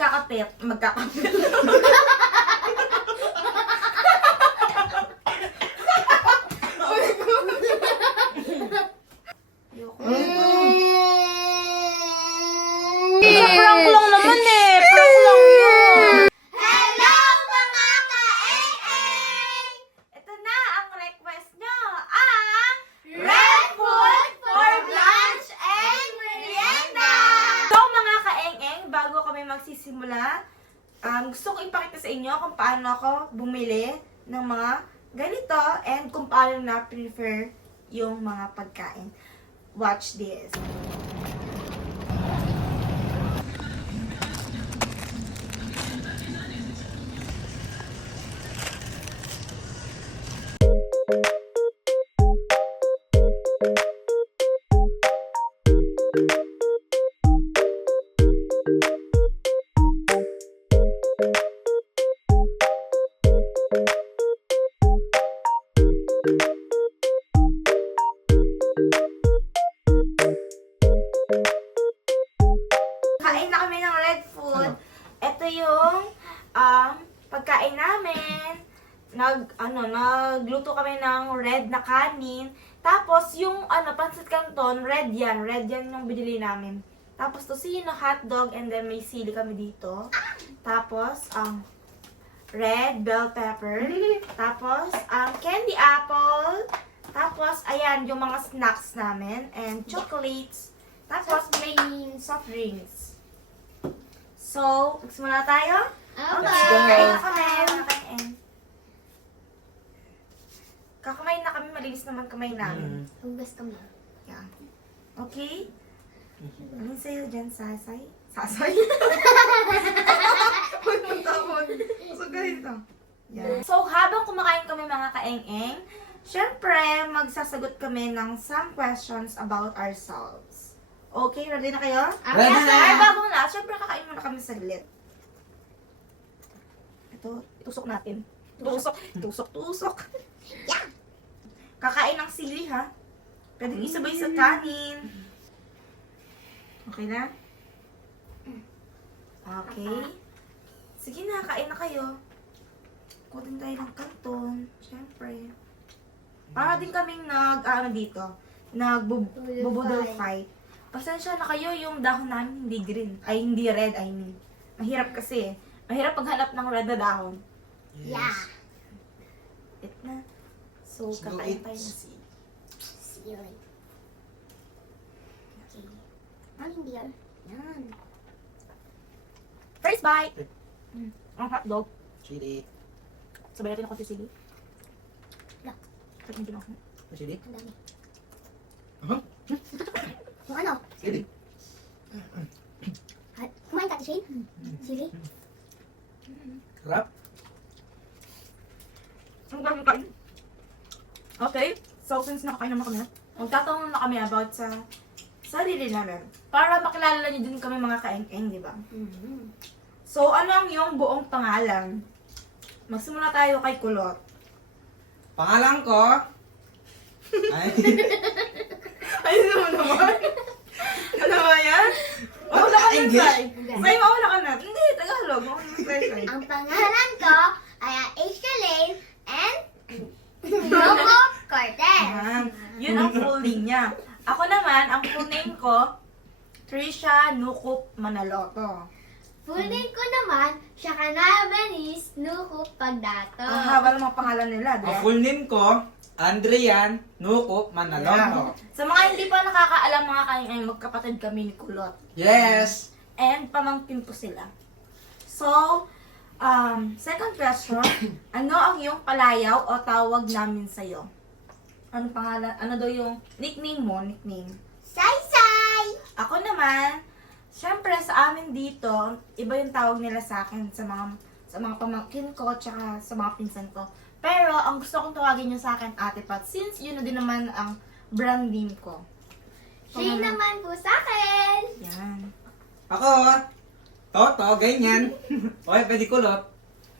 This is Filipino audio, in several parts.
magkakapit. Magkakapit. Prank lang naman eh. Prank lang yun. Hello mga ka-eng-eng! Ito na ang request nyo. Ang Red food for lunch and merienda! So mga ka-eng-eng, bago kami magsisimula, gusto ko ipakita sa inyo kung paano ako bumili ng mga ganito and kung paano na prefer yung mga pagkain. Watch this. Kain na kami ng red food. Ito yung pagkain namin. Nagluto kami ng red na kanin. Tapos yung pancit canton, red yan. Red yan yung binili namin. Tapos tosino, hotdog, and then may sili kami dito. Tapos red bell pepper. Tapos candy apple. Tapos ayan yung mga snacks namin and chocolates. Tapos may soft drinks. So, magsimula tayo? Okay. Kain na kami. Kain. Kakamain na kami. Malinis naman kamay namin. Hugas kami. Yan. Okay? Alin sa'yo dyan, Sasay? Sasay? Huwag mong tawag. So, ganito. Yan. So, habang kumakain kami mga kaeng-eng, syempre, magsasagot kami ng some questions about ourselves. Okay, ready na kayo? Ready Yes, na! Ay, bago na. Syempre, kakain muna kami saglit. Ito, itusok natin. Tusok. Yeah. Kakain ng sili, ha? Pwede isabay sa kanin. Okay na? Okay. Sige na, kain na kayo. Kutin tayo ng kanton. Siyempre. Para din kaming nagbubudol fight. Pasensya na kayo, yung dahon namin hindi green. Ay, hindi red, I mean. Mahirap kasi eh. Mahirap paghanap ng red na dahon. Yeah. It na. So, Let's go kakain eat. tayo ng sili. See you later. Okay. Aling beer. Yan. First bite! Ang hotdog. Chili. Sabay natin ng konti sili. Yeah. Kahit medyo lang. Chili? Ang dami. Huh? Yung ano? Chili. Kumain ka, Shane? Sili? Sarap. Ang daming kain. Okay, so since nakakain naman kami, magtatanong na kami about sa sarili namin. Para makilala niyo din kami mga kaeng-eng, di ba? Mm-hmm. So, ano ang iyong buong pangalan? Magsimula tayo kay Kulot. Pangalan ko. Ay. Ayun mo naman. Ano ba yan? Mauna ka na, English? Sai. Sai, mauna ka na. Hindi, Tagalog. Mauna na tayo, Sai. Ang pangalan ko ay Aisha Lane and Novo Cortez. Ayan. Yun ang full name niya. Ako naman, ang full name ko, Trisha Nukup Manaloto. Full name ko naman, Shakanaya Benis Nukup Pagdato. Ang haba ng mga pangalan nila, di Ang ba? full name ko, Andrian Nukup Manaloto. Sa mga hindi pa nakakaalam mga kain magkapatid kami ni Kulot. Yes. And pamangkin ko sila. So, second question, ano ang iyong palayaw o tawag namin sa'yo? Ano pangalan? Ano daw yung nickname mo? Nickname. Say-say! Ako naman, syempre sa amin dito, iba yung tawag nila sa akin sa mga pamangkin ko tsaka sa mga pinsan ko. Pero ang gusto kong tawagin niyo sa akin Ate Pat since yun na din naman ang brand name ko. Shane naman po sa akin. Yan. Ako, Toto, ganyan. Okay, pwede kulot.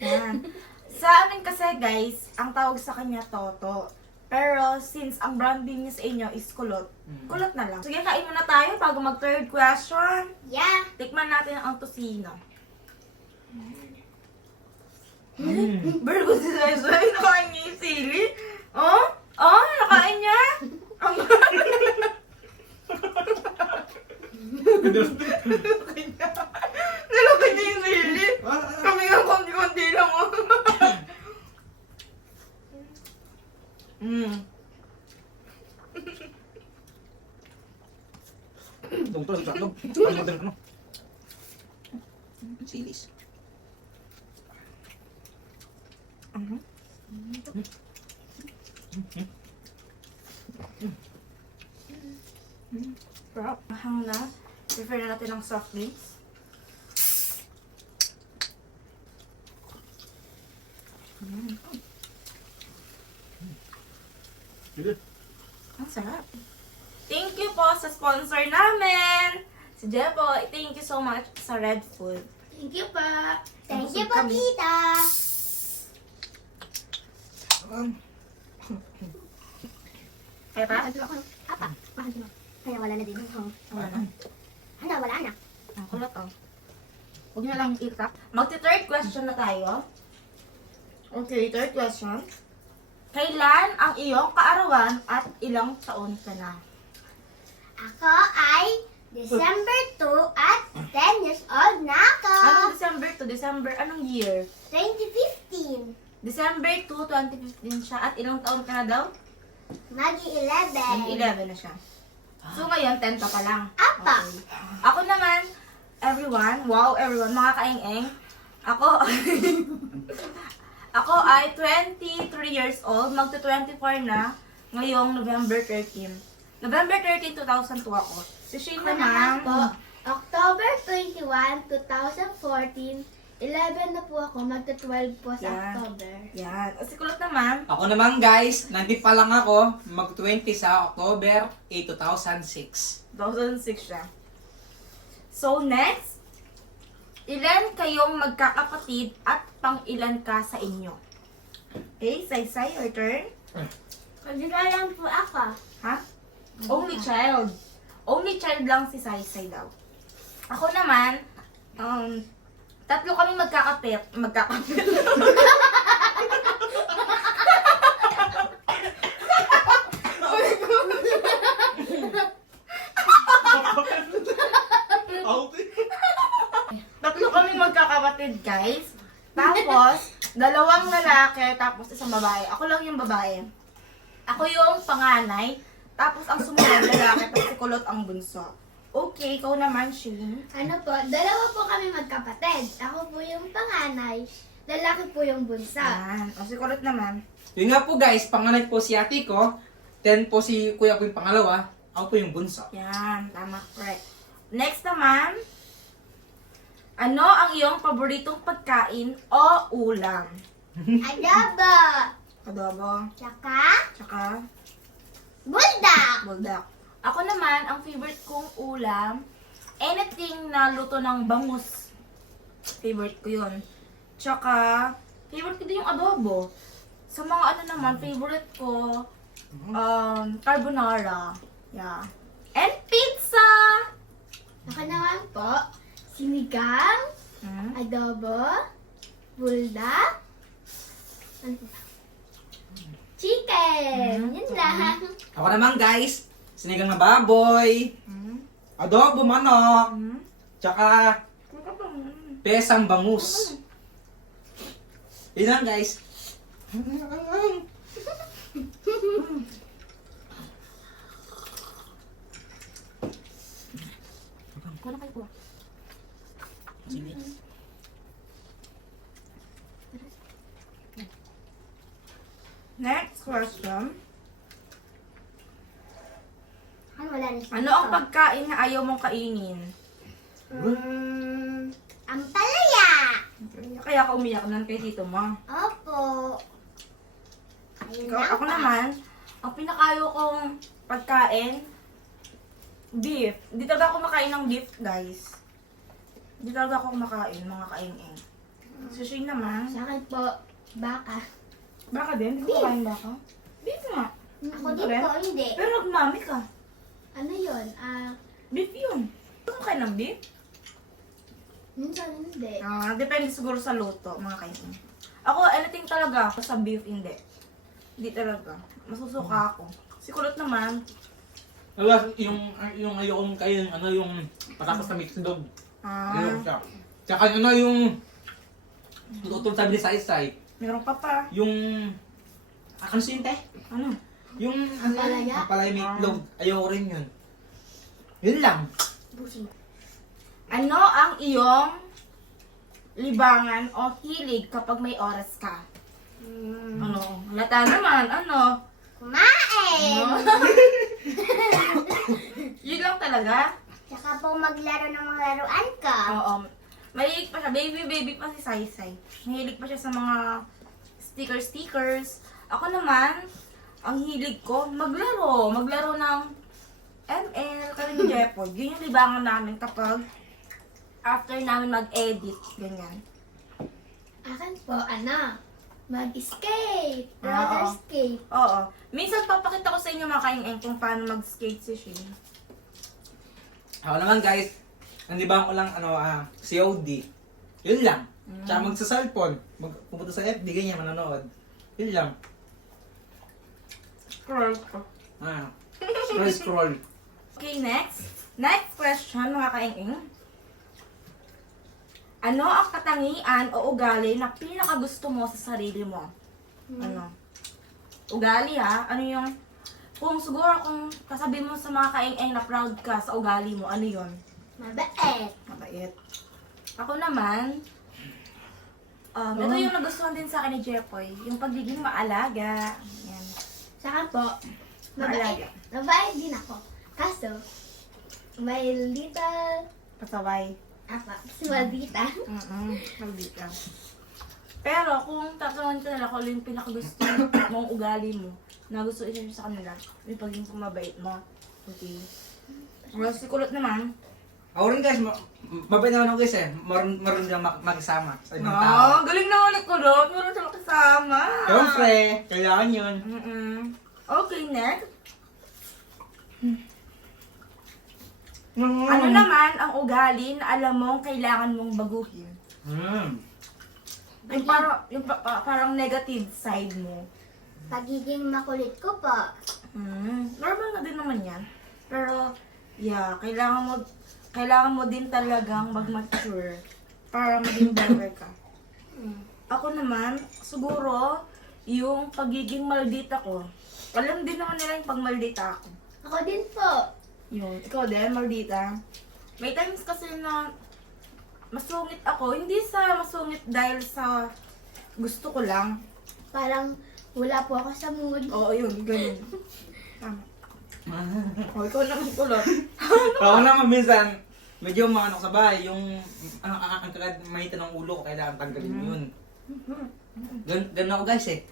Yan. Sa amin kasi guys, ang tawag sa kanya Toto. Pero since ang brand name niya sa inyo is Kulot, Kulot na lang. Sige, kain muna tayo bago mag third question. Yeah. Tikman natin ang tosino. Virgo si Zay, nakain niya yung sili. Oh? Oh, nakain niya? Ang nilaki niya yung sili. Kami nga konti-konti lang, oh. Tungtol sa tatlog. Ano din ano? Silis. Sarap. Mahang na. Prefer na natin ng soft drinks. Ang sarap. Thank you po sa sponsor namin. Si Jepo, thank you so much sa Red Food. Thank you pa. Thank Busog you po, kami. tita. Kaya pa? Apa, mahal mo. Kaya wala na din. Wala na. Handa, wala na. Ang kulot, oh. Huwag nyo lang itak. Magti-third question na tayo. Okay, third question. Kailan ang iyong kaarawan at ilang taon ka na? Ako ay December 2 at 10 years old na ako. Anong December to? December, anong year? 2015. December 2, 2015 siya. At ilang taon ka na daw? Mag-11. Mag-11 na siya. So ngayon, 10 ka pa lang. Apa. Okay. Ako naman, everyone, mga kaeng-eng. Ako, ako ay 23 years old, magto-24 na ngayong November 13. November 13, 2002 ako. Si Shane Ako naman po, naman, October 21, 2014. 11 na po ako, magta-12 po sa Yan. October. yan. O si Kulot naman, Ako naman guys, nandito pa lang ako, mag-20 sa October 8, 2006. 2006 siya. So next, ilan kayong magkakapatid at pang-ilan ka sa inyo? Okay, Saysay, your turn. Pagkakalang po ako. Ha? Only child. Only child lang si Saysay daw. Ako naman, tatlo kami magkakapit. Tatlo kami magkakapatid, guys. Tapos, dalawang lalaki, tapos isang babae. Ako lang yung babae. Ako yung panganay, tapos ang sumunod lalaki, tapos si Kulot ang bunso. Okay, ikaw naman, Shane. Ano po, dalawa po kami magkapatid. Ako po yung panganay, lalaki po yung bunsa. Yan. O si Kulot naman. Yun nga po guys, panganay po si ate ko, 10 po si kuya ko yung pangalawa, ako po yung bunso. Yan, tama. Correct. Next naman, ano ang iyong paboritong pagkain o ulam? Adobo. Adobo. Tsaka, Tsaka, buldak. buldak. Ako naman, ang favorite kong ulam, anything na luto ng bangus. Favorite ko yun. Tsaka, favorite ko din yung adobo. Sa mga ano naman, favorite ko, carbonara. Yeah. And pizza! Ako naman po, sinigang, Hmm? adobo, buldak, ano pa? Chicken. Yun lang. Ako naman guys, sinigang na baboy, Hmm? adobo manok, Hmm? tsaka pesang bangus. Yun lang guys. Wala kayo po. Sige. Next question. Ano, wala na siya. Ano ang pagkain na ayaw mong kainin? Ang palaya. Kaya ka umiyak nun kay tito mo. Opo. Ayun Ikaw, lang ako pa. naman, ang pinakayo kong pagkain, beef. Hindi talaga ako makain ng beef, guys. Hindi talaga ako kumakain, mga kaing-ing. Si Shane naman, Sa akin po, baka. baka din, hindi ko kumakain baka. Beef nga. Ako Ano din rin? po, hindi. Pero nagmami ka. Ano yun? Beef yun. Hindi ko kumakain ng beef. Minsan hindi. Depende siguro sa luto, mga kainin. Ako, anything talaga ako sa beef, hindi. Hindi talaga. Masusuka ako. Si kulot naman. Wala, yung ayokong kayo, yung patatas na mixed dog. Ayoko siya. Tsaka yung luto sabi ni Saisay, Meron pa. yung, ano sinte? Ano? Yung, Palaya? palaya may itlog. Ayoko rin yun. Yun lang. Busi. Ano ang iyong libangan o hilig kapag may oras ka? Ano? Lata naman, ano? Kumain! Yun lang talaga? Tsaka po maglaro ng mga laruan ka. Oo. Mahilig pa siya. Baby pa si Saisay. Mahilig pa siya sa mga stickers. Ako naman, ang hilig ko, maglaro. Maglaro ng ML, kami ni Jepod. Yun yung libangan namin kapag after namin mag-edit. Ganyan. Akin po, mag-skate. Oo. Roller skate. Oo. Minsan papakita ko sa inyo mga kaing kung paano mag-skate si Shane. Ako naman guys, hindi ba ko lang COD. Yun lang. Tsaka magsa-cellphone. Pupunta sa FB, ganyan, manonood. Yun lang. Scroll ko. Scroll. Okay, next. Next question, mga kaing Ano ang katangian o ugali na pinakagusto mo sa sarili mo? Ano? Ugali ha? Ano yung... Kung kasabihin mo sa mga kaing na proud ka sa ugali mo, ano yon? Mabait. Mabait. Ako naman, ito yung nagustuhan din sa akin ni Jepoy. Yung pagiging maalaga. Yan. Saka po, Maalaga. mabait din ako. Kaso, may little... Pasaway. Si Maldita. Maldita. Pero kung tatanungin ka nila kung ano yung pinakagusto mong ugali mo, na gusto isa sa kanila, yung pagiging mabait mo. Okay. Well, si kulot naman. Ako rin guys, mabait naman ako guys eh. Marunong din makisama sa ibang tao. Galing na ulit kulot. Meron siya makasama. Siyempre, kailangan yun. Okay, next. Ano naman ang ugali na alam mong kailangan mong baguhin? Yung parang negative side mo. Pagiging makulit ko po. Normal na din naman yan. Pero, yeah, kailangan mo din talagang mag-mature para maging better ka. Ako naman, siguro, yung pagiging maldita ko. Alam din naman nila yung pag maldita ako. Ako din po. Yun, ikaw din, maldita. May times kasi na masungit ako. Hindi sa masungit dahil sa gusto ko lang. Parang wala po ako sa mood. Oo, yun, ganun. Tama. O, ikaw naman kulot. Ako naman minsan, medyo maano sa bahay, yung ang kagad-mahitan ng ulo ko, kailangan tanggalin mo yun. Ganun ako guys eh.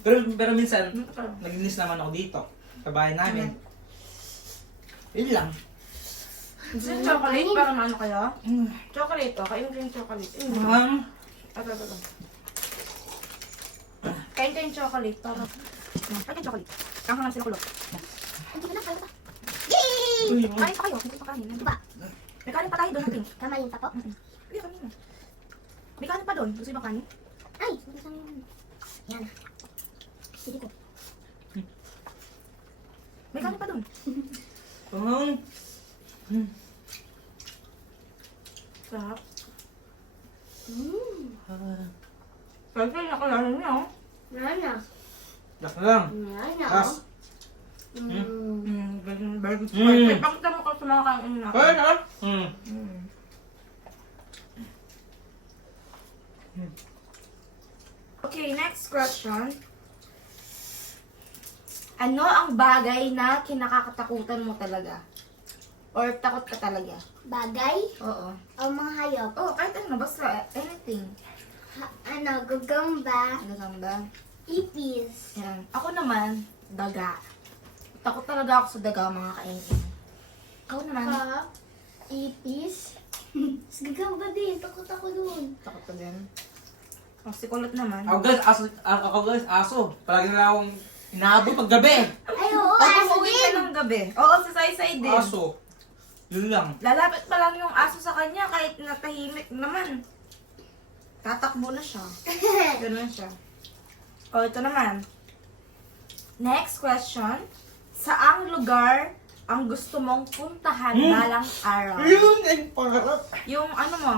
Pero minsan, naglinis naman ako dito, sa bahay namin. Yun lang. Gusto yung chocolate para maano kayo? Chocolate to, kain ko yung chocolate. Ito. Kain ko yung chocolate para... Kain yung chocolate. Kakahangan sila kulot. Hindi ko na kayo pa. Uy, Kain pa kayo, hindi pa kanin. Ito ba? May kanin pa tayo doon natin. Kamayin pa po? Hindi, kanina. May kanin pa doon. Gusto ba kanin? Ay, hindi sa yun. Yan. Hindi ko. May kanin pa doon. Sarap. Kasi nakalala niya, oh. Nana. Yak lang. Nana. Tas. Very good. Pakita mo ko sa mga kain na. Ay, na? Okay, next question. Ano ang bagay na kinakatakutan mo talaga? Or takot ka talaga? Bagay Oo. o mga hayop? Oh, kahit ano, basta anything. Gagamba, Gagamba. ipis. Yan. Ako naman, daga. Takot talaga ako sa daga, mga kainin. Ako naman, Ipis. Gagamba din, takot ako dun. takot ka din. Oh, si kulot naman. Ako guys, aso. Palagi na akong inaabot pag gabi. Ay, oo, Pag aso umuwi din. ka ng gabi. Oo, sa say-say din. Aso. Yun lang. Lalapit pa lang yung aso sa kanya kahit natahimik naman. Tatakbo na siya. Ganun siya. O, ito naman. Next question. Saang lugar ang gusto mong puntahan balang araw? Yun, ang pangarap. Yung ano mo,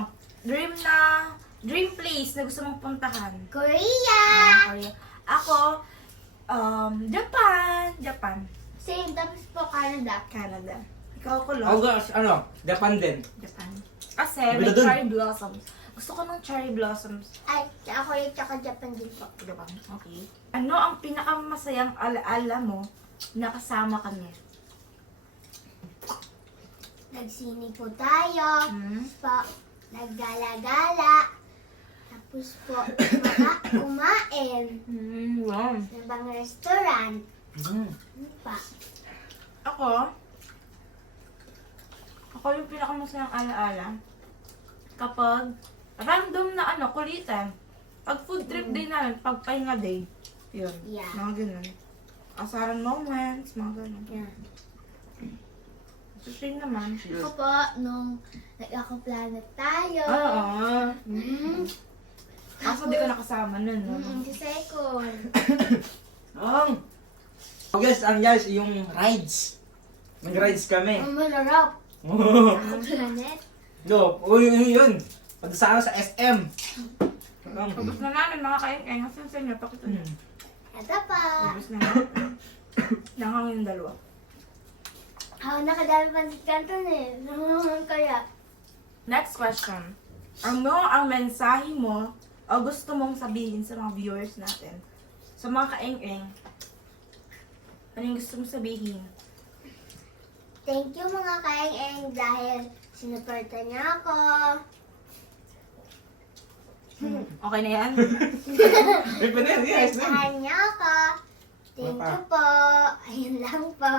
dream place na gusto mong puntahan. Korea! Korea. Ako, Japan. Same, tapos po Canada. Canada. Ikaw ko, Ako guys, Japan din. Japan. Kasi may Bila dun. cherry blossoms. Gusto ko ng cherry blossoms. Ay, ako rin tsaka Japan din po. Japan. Okay. Ano ang pinakamasayang alaala mo na kasama kami? Nagsini po tayo. Hmm? Po, naggala-gala. Tapos po, kumain. Wow. Sa ibang restaurant. Mm. Ano pa? Ako yung pinakamasayang alaala kapag random na kulitan. Pag food trip day namin, pag pahinga day. Yun. Yeah. Mga ganun. Asaran moments, mga ganun. Yan. So, same naman. Ako po, nung nag-ako-planet tayo. Oo. Mm. Kaso di ko nakasama nun. No? Sa second. Guys, yung rides. Nag-rides kami. Ang masarap. Ako-planet. Yun. Pagdasama sa SM. Tapos na namin mga kain-kain. Nasaan sa inyo? Pakita nyo. Ito pa. Tapos na namin. Langhang yung dalawa. Ako nakadami pansit canton eh. Kaya. Next question. Ano ang mensahe mo o gusto mong sabihin sa mga viewers natin? Sa mga kaeng-eng. Ano yung gusto mong sabihin? Thank you mga kaeng-eng dahil sinuporta niyo ako. Okay na yan? May panel, yes. Pinagtahan niyo ako. Thank you po. Ayun lang po.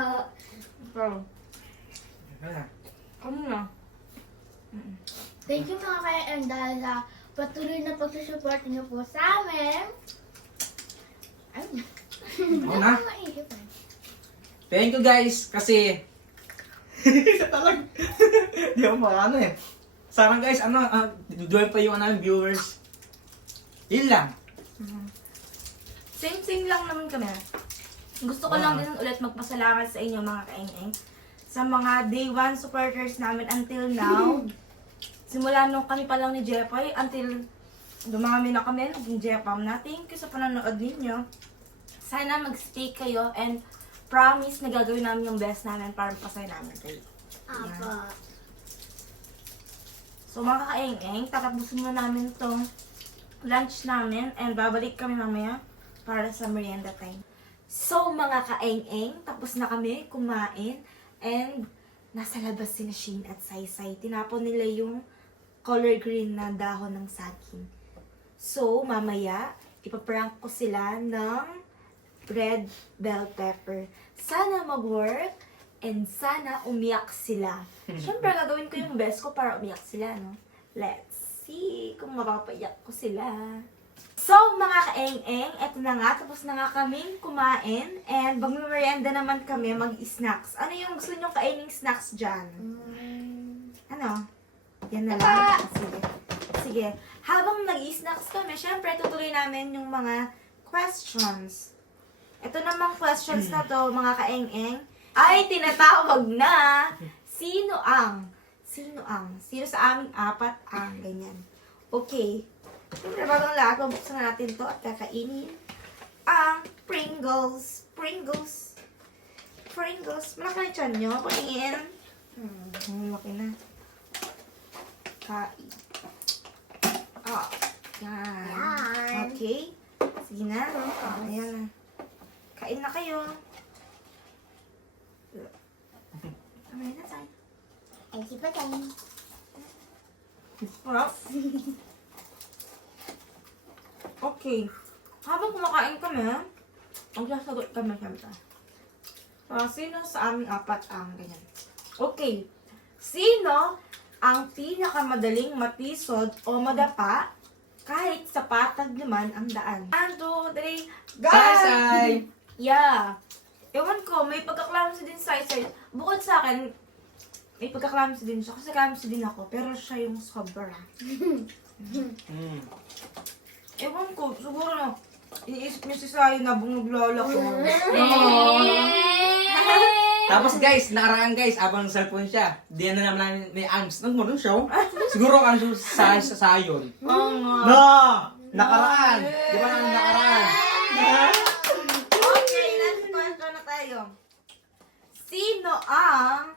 Bro, ano na? Thank you mga kaeng-eng dahil sa patuloy na pagsusupport niyo po sa amin. Ay, Ako na. maisip eh. Thank you guys, kasi talag. Di ako makano eh. Sana guys, join pa yung viewers. Yun lang. Same lang naman kami. Gusto ko lang din ulit magpasalamat sa inyo mga kaeng-eng. Sa mga day one supporters namin until now. Simula nung kami pa lang ni Jepoy until dumami na kami, naging Jepam na. Thank you sa panonood ninyo. Sana mag-stay kayo and promise na gagawin namin yung best namin para pasaya namin kayo. Apo. So mga kaeng-eng, tatapusin mo namin tong lunch namin and babalik kami mamaya para sa merienda time. So mga kaeng-eng, tapos na kami kumain and nasa labas si Shane at Saysay. Tinapon nila yung color green na dahon ng saging. So mamaya, ipaprank ko sila ng red bell pepper. Sana mag-work and sana umiyak sila. Siyempre, gagawin ko yung best ko para umiyak sila, no? Let's see kung mapapaiyak ko sila. So, mga kaeng-eng, eto na nga, tapos na nga kaming kumain and magmerienda naman kami, mag-snacks. Ano yung gusto nyong kaining snacks dyan? Ano? Yan na lang. Sige. Sige. Habang nag-snacks kami, syempre, tutuloy namin yung mga questions. Ito namang questions na to, mga kaeng-eng, ay tinatawag na sino sa aming apat ang ganyan. Okay. Siyempre, bagong lahat, mabuksan natin to at kakainin ang Pringles. Pringles. Malaki na yung tiyan nyo. Pangingin. Malaki na. Kain. Oh. Yan. Yan. Okay. Sige na. Ayan na. Kain na kayo. Kamay na tayo. Ay, si Patay. Rough. Okay. Habang kumakain kami, magsasagot kami syempre. Sino sa aming apat ang ganyan? Okay. Sino ang pinakamadaling matisod o madapa kahit sa patag naman ang daan? 1, 2, 3, go! Saysay! Yeah. Ewan ko, may pagkaklaro din sa Saysay. Bukod sa akin, may pagka-clumsy din siya. Kasi clumsy din ako, pero siya yung sobra. Mm. Ewan ko, siguro na, iniisip niya si Sayo na bumuglola ko. Tapos guys, nakaraan guys, abang cellphone siya. Diyan na naman may angst. Nang mo siya? Siguro ang sa sayon. Oo nga. No! Nakaraan! Di ba nang nakaraan? Okay, last question na tayo. Sino ang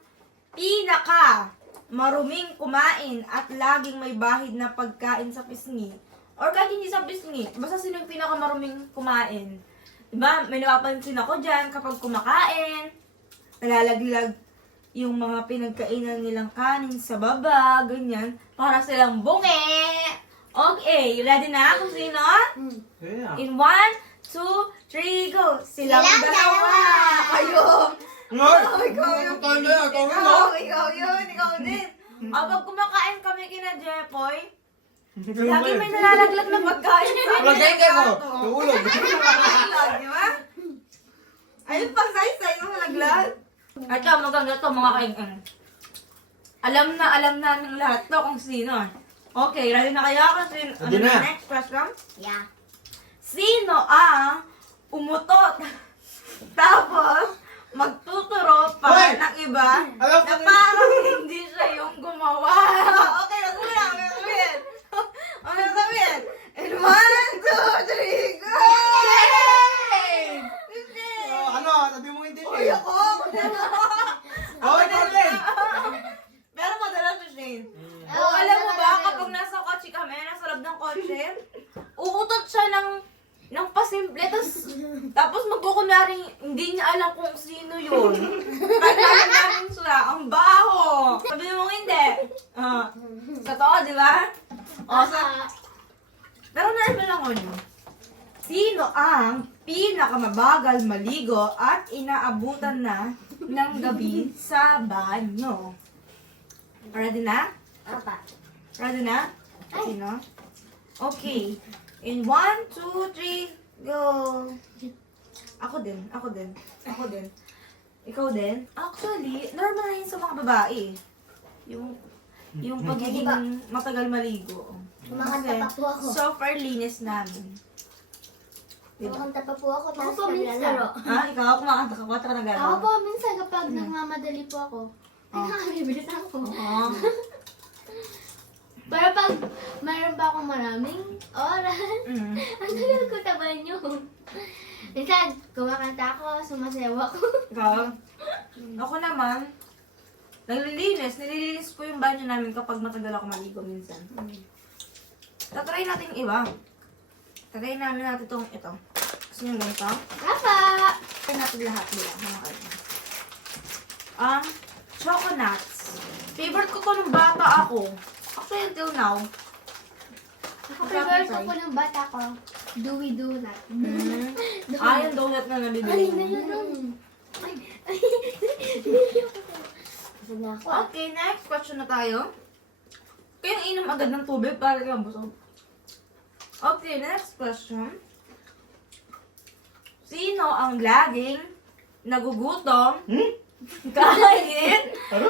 pinaka maruming kumain at laging may bahid na pagkain sa pisngi? Or kahit hindi sa pisngi, basta sino yung pinaka maruming kumain? Diba, may napapansin ako dyan kapag kumakain, nalalaglag yung mga pinagkainan nilang kanin sa baba, ganyan, para silang bungi. Okay, ready na kung sino? Yeah. In 1, 2, 3, go! Silang dalawa! Kayo! Ngoy! Ikaw yun! Ikaw yun! Ikaw din! Kapag kumakain kami kina Jepoy, lagi may nalalaglag na pagkain sa amin. Lagay ka ko! plato. Tuulog! Nalaglag, di ba? Ayun pang say-say ng nalaglag. At ito, maganda to mga kain. Alam na ng lahat to kung sino. Okay, ready na kaya kasi Ready na. Next question. Yeah. Sino ang umutot tapos magtuturo para Hoy! ng iba Alam ko na na- parang hindi siya yung gumawa? Okay, nagsabihin. Ano sabihin? In 1, 2, 3, go! Ano? Sabi mo hindi Uy, ako! Oh, ikaw din! Pero madalas si Shane. Oo, O, alam mo ba, talaga kapag nasa kotse kami, nasa loob ng kotse, uutot siya ng pasimple, tapos magkukunwaring hindi niya alam kung sino yun. Pagkakas namin siya, ang baho! Sabi mo hindi. Totoo, di ba? Pero naman lang ko nyo. Sino ang pinakamabagal maligo at inaabutan na ng gabi sa banyo? Ready na? Apa. Ready na? Sino? Okay. In 1, 2, 3, go! Ako din. Ikaw din? Actually, normal na yun sa mga babae. Yung pagiging matagal maligo. Kumakanta pa po ako. So far, linis namin. Diba? Kumakanta pa po ako. Ako Tapos po minsan. naglalaro. Ikaw, kumakanta ka, ba't ka Ako naglalaro? po, minsan kapag nagmamadali po ako, nakakabilis ako. Oo. Pero pag mayroon pa akong maraming oras, Mm. ang tagal ko sa banyo. Minsan, kumakanta ako, sumasayaw ako. Ikaw? Ako naman, nililinis ko yung banyo namin kapag matagal ako maligo minsan. Tatry natin yung iba. Tatry namin natin ito. Gusto nyo ganito? Papa! Try natin lahat nila, mga kaibigan. Ang choconuts. Favorite ko nung bata ako. Actually, until now. Favorite ko po ng bata ko, Dewy Donut. Yung donut na nabibili. Kasi na ako. Okay, next question na tayo. Kayong inom agad ng tubig para kayong busog. Okay, next question. Sino ang laging nagugutom kahit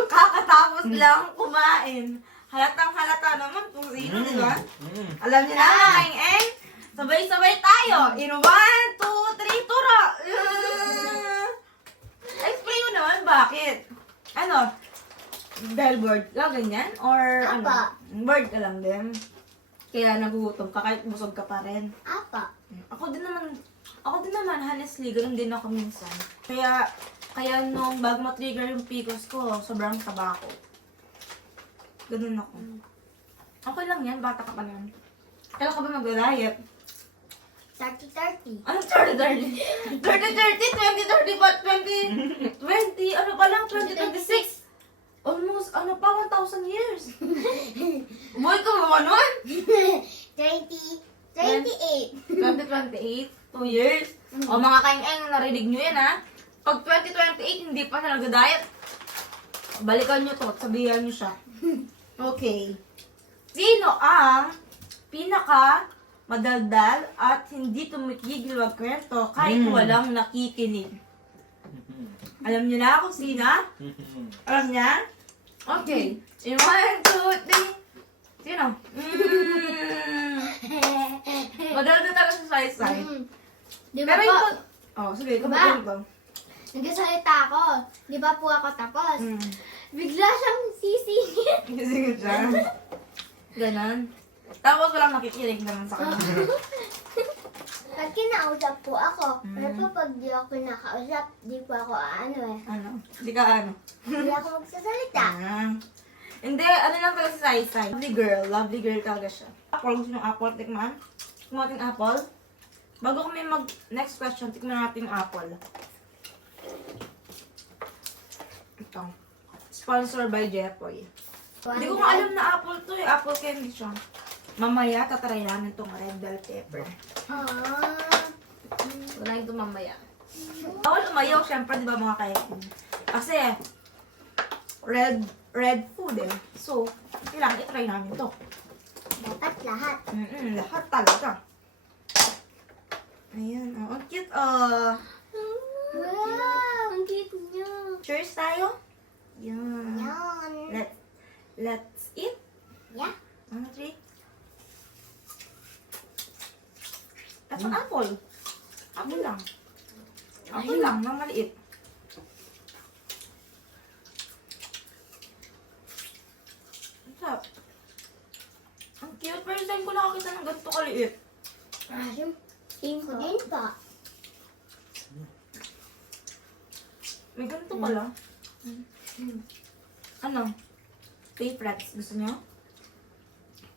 kakatapos lang kumain? Halatang halata naman kung sino, di ba? Alam niyo na, mga eng-eng. Sabay-sabay tayo. In 1, 2, 3, turo! Explain mo naman bakit. Ano? Dahil bored ka, ganyan? Or Apa. Bored ka lang din? Kaya nagugutom ka kahit busog ka pa rin. Apa. Ako din naman, honestly, ganun din ako minsan. Kaya nung bago ma-trigger yung PCOS ko, sobrang taba ko. Ganun ako. Okay lang yan, bata ka pa naman. Kailan ka ba mag-diet? 30-30. Anong 30-30? 30-30, 20-30, 20, ano pa lang, 2026. Almost, 1,000 years. Boy ka mo nun? 28. 2028, 2 years. O mga kaing-eng, narinig nyo yan ha. Pag 2028, hindi pa siya nag-diet. Balikan nyo to, at sabihan nyo siya. Okay. Sino ang pinaka madaldal at hindi tumikigil magkwento kahit walang nakikinig? Alam nyo na kung sino? Alam niya? Okay. In 1, 2, 3. Sino? Magaling talaga sa saysay. Di ba Pero po, ito... Oh, sige. Kapag ito. nagsasalita ako. Di ba po ako tapos? Mm. Bigla siyang sisingit. Sige siya. Ganon. Tapos walang nakikinig naman sa kanya. Pag kinausap po ako, Mm. pero pag di ako kinakausap, di po ako Ano? Hindi ka ano? Hindi ako magsasalita. Ah. Hindi, ano lang talaga si Saysay. Lovely girl talaga siya. Apple, gusto nyo apple? Tikman? Tikman natin apple? Bago kami next question, tikman natin yung apple. Ito. Sponsor by Jepoy. Hindi ko nga alam na apple to eh. Apple candy siya. Mamaya, tatry namin itong red bell pepper. Wala ito mamaya. Bawal umayaw, syempre, di ba mga kaibigan? Kasi, red food eh. So, kailangan i-try namin to. Dapat lahat. Lahat talaga. Ayan, oh. Ang cute, oh. Wow! Ang cute niya. Cheers tayo. Yan. Yan. Let's eat. Yeah. 1, 3. At ang apple. Apple lang. Apple lang, nang maliit. Ang sarap. Ang cute. First time ko nakakita ng ganito kaliit. Tingin ko din pa. May ganito pala. Ano? Favorites. Gusto niyo?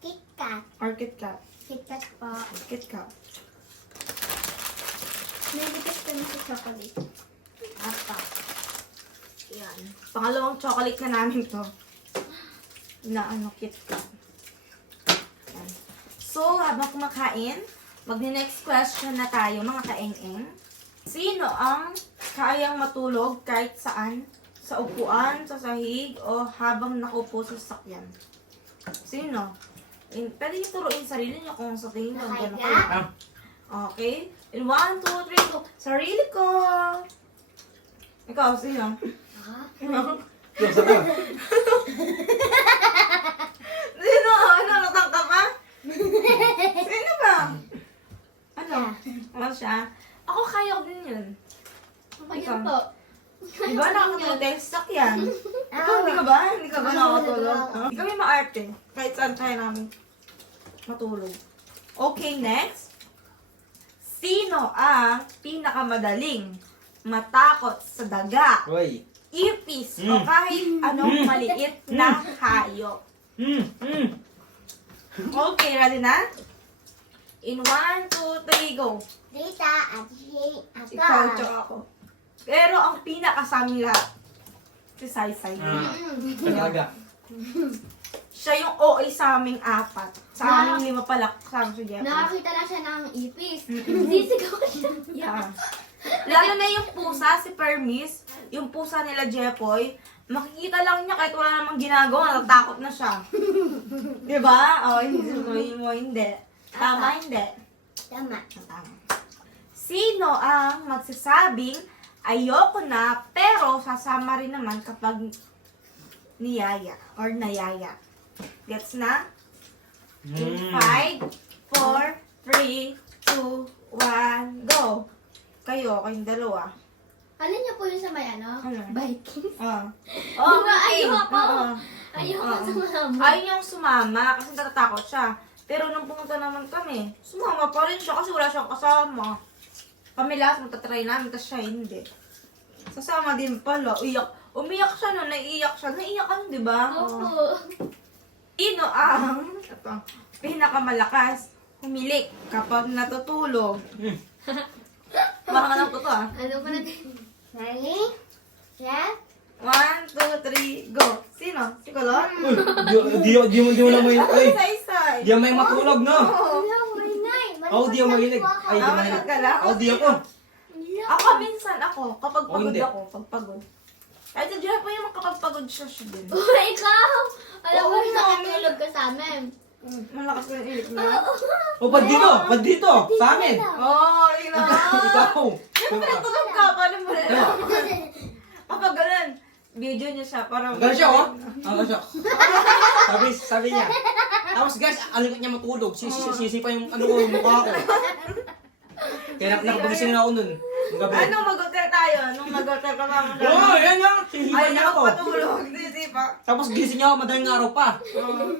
KitKat. Or KitKat? KitKat po. KitKat. May bigas kami sa chocolate. Apa. Yan. Pangalawang chocolate na namin to. Na ano, KitKat. Yan. So, habang kumakain, mag-next question na tayo, mga kaeng-eng. Sino ang kayang matulog kahit saan? Sa upuan, sa sahig, o habang nakaupo sa sasakyan? Sino? Pwede yung turuin sarili niyo kung sa tingin niyo. Nakahiga? gano'n kayo. Okay? In 1, 2, 3, go. Sarili ko! Ikaw, sino? Yung sa ka. Sino? Ano? Natangka ka? Sino ba? Ano? Ano siya? Ako kaya ko din yun. Ayun po. Diba nakakatulog tayo sa sakyan? Ikaw, hindi ka ba? Hindi ka ba nakakatulog? Hindi kami maarte. Kahit saan tayo namin matulog. Okay, next. Sino ang pinakamadaling matakot sa daga, Uy. ipis, o kahit anong maliit na hayop? Okay, ready na? In 1, 2, 3, go. Rita, Ati, Ikaw, Aka. tsaka ako. Pero ang pinakasaming lahat, si Saysay. Talaga. Siya yung OA sa aming 4. Sa aming 5 pala, kasama si Jeff. Nakakita na siya ng ipis. Sisigaw siya. Yeah. Lalo na yung pusa, si Permis, yung pusa nila Jepoy, makikita lang niya kahit wala namang ginagawa, natatakot na siya. Diba? O, hindi sabihin mo, hindi. Tama, hindi. Tama. Tama. Sino ang magsasabing ayoko na, pero sasama rin naman kapag niyaya or nayaya? Gets na? In 5, 4, 3, 2, 1, go! Kayong dalawa. Ano niyo po yung sa may ano? Ano? Vikings. Oh. Diba, ayoko. Oo. Ayoko Oo. sumama. Ayaw niyang sumama kasi natatakot siya. Pero nung pumunta naman kami, sumama pa rin siya kasi wala siyang kasama. Kami lahat matatry namin, tapos siya hindi. Sasama din pala. Umiyak siya no, naiiyak siya. Naiiyak ka, di ba? Opo. Sino ang pinakamalakas humilik kapag natutulog? Parang alam ko to ah. Ano pa natin? Ready? Set? 1, 2, 3, go. Sino? Si Kulot? Di mo na may... Ay! Isa-isa. Di mo may matulog, no? Wala, maingay. Oh, di ako mahilig. Ay, di Ah, mahilig. mahilig ka lang? Oh, di ako. Ako minsan kapag Oh, pagod hindi. ako, pag pagod. Kahit sa Jeff po yung kapag pagod siya din. Oh, ikaw! Alam mo, Oo, nakatulog ka sa amin. Malakas ko yung ilik na. Oh, pag dito! Pag dito! Sa amin! Oh, ina. Ikaw! Siyempre, tulog ka. Paano mo rin? Kapag ganun, video niya siya. Parang... Hanggang siya, oh. Hanggang siya. Sabi niya. Tapos guys, alikot niya matulog. Sisipa yung ano ko, yung mukha ko. Kaya nakapagising na ako nun. Yung gabi. Anong mag-hotel tayo? Nung mag-hotel ka mama Oo, oh, yan nga. Sisipa Ay, niya ako. nakapatulog. Sisipa. Tapos gising niya ako madaling araw pa.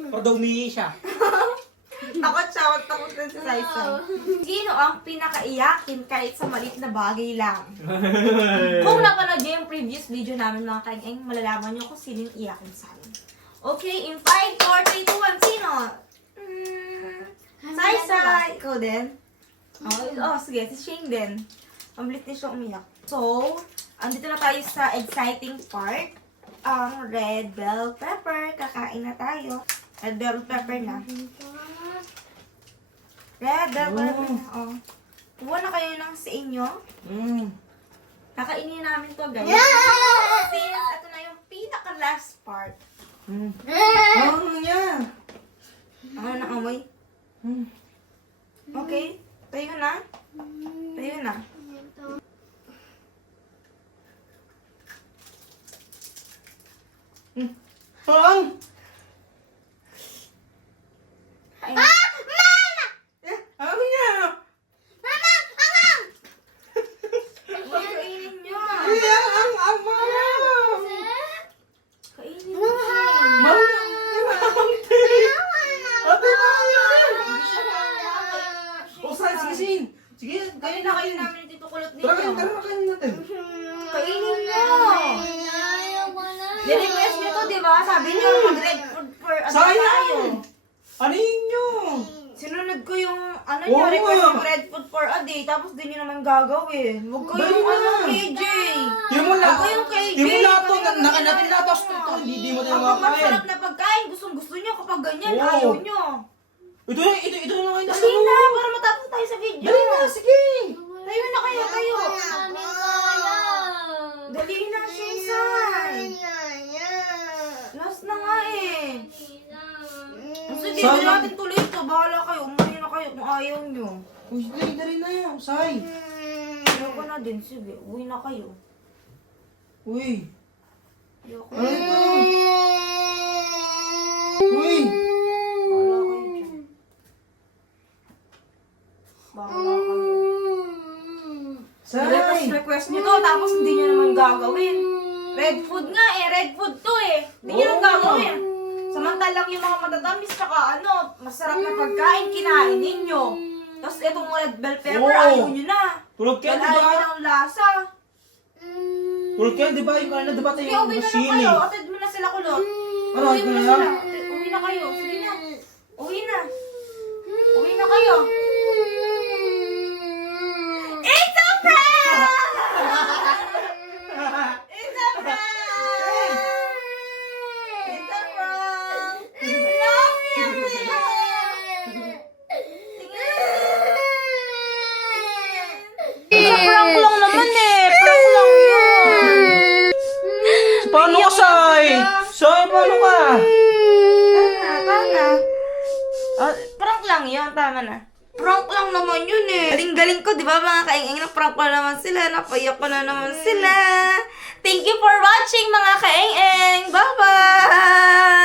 Para daw umihi siya. Takot siya. Wag takot din si Saisay. Sino ang pinakaiyakin kahit sa maliit na bagay lang? Kung napanood niyo yung previous video namin mga kaing-ing, malalaman niyo kung sino yung iyakin sa amin. Okay, in 5, 4, 3, 2, 1, sino? Saisay! Ikaw din? Oh, sige, si Shane din. Mabilis din siya umiyak. So, andito na tayo sa exciting part. Ang red bell pepper. Kakain na tayo. Red bell pepper na. Red bell pepper na. Oh. Kuha na kayo ng sa inyo. Kakainin namin to, guys. Since ito na yung pinaka-last part. Ano niya? Ano na amoy? Okay? Tayo na? Tayo na. Ang! Ay, Ano niya? huwag kainin nyo. Ang mama! Kainin nyo. Mama! Ate Maya! O, saan? Sige, Sin. Sige, Kainin na kayo namin dito kulot dito. Tara na kain natin. Kainin nyo. Nirequest nyo to, di ba? Sabi nyo, mag-red food for ano Sayang! tayo. Ano nyo? Sinunod ko yung, ano Oo nyo, request nga. yung red food for a day, tapos di nyo naman gagawin. Huwag ko Dali yung, na. ano, KJ. Yung mo lahat. Ako yung KJ. Yung mo lahat to. Kami Natin lahat. Tapos ano. ito, hindi mo tayo Ako makakain. masarap na pagkain. Gustong-gusto nyo kapag ganyan. Oo. Ayaw nyo. Ito na kayo nasa Dali na, para matapos tayo sa video. Dali na, sige. Tayo na kayo, tayo. Dali na, Shinsay. Last na nga eh. Sige, Sayang. hindi natin tuloy ito. Bahala kayo. Umuwi na kayo kung ayaw nyo. Uy, dali na yan. Say. Ayoko na din. Sige, uwi na kayo. Uy. Ayoko Ano na. ito? Uy. Bahala kayo dyan. Bahala kayo. Say. Request nyo to, tapos hindi nyo naman gagawin. Red food nga eh. Red food to eh. Hindi nyo naman gagawin. Samantalang yung mga matatamis tsaka ano, masarap na pagkain, kinain ninyo. Tapos itong red bell pepper, Oo. ayaw nyo na. Tulog ka, Dahil di ayaw nyo ba? ng lasa. Tulog ka, di ba? Yung ano, di ba tayo Sige, uwi na lang sili? kayo. Atid mo na sila kulot. Ano, Uwi mo ito na na sila. yan? Uwi na kayo. Sige na. Uwi na. Uwi na kayo. It's a prank! It's a prank! It's a prank! Love you, It's a prank lang naman eh. Prank lang yun. Paano ka, Say? Say, paano ka? Tama. Prank lang yun. Tama na. Prank lang naman yun eh. Galing-galing ko, di ba mga kainging? Na-prank ko na naman sila. Napayak ko na naman sila. Thank you for watching mga kainging. Bye-bye!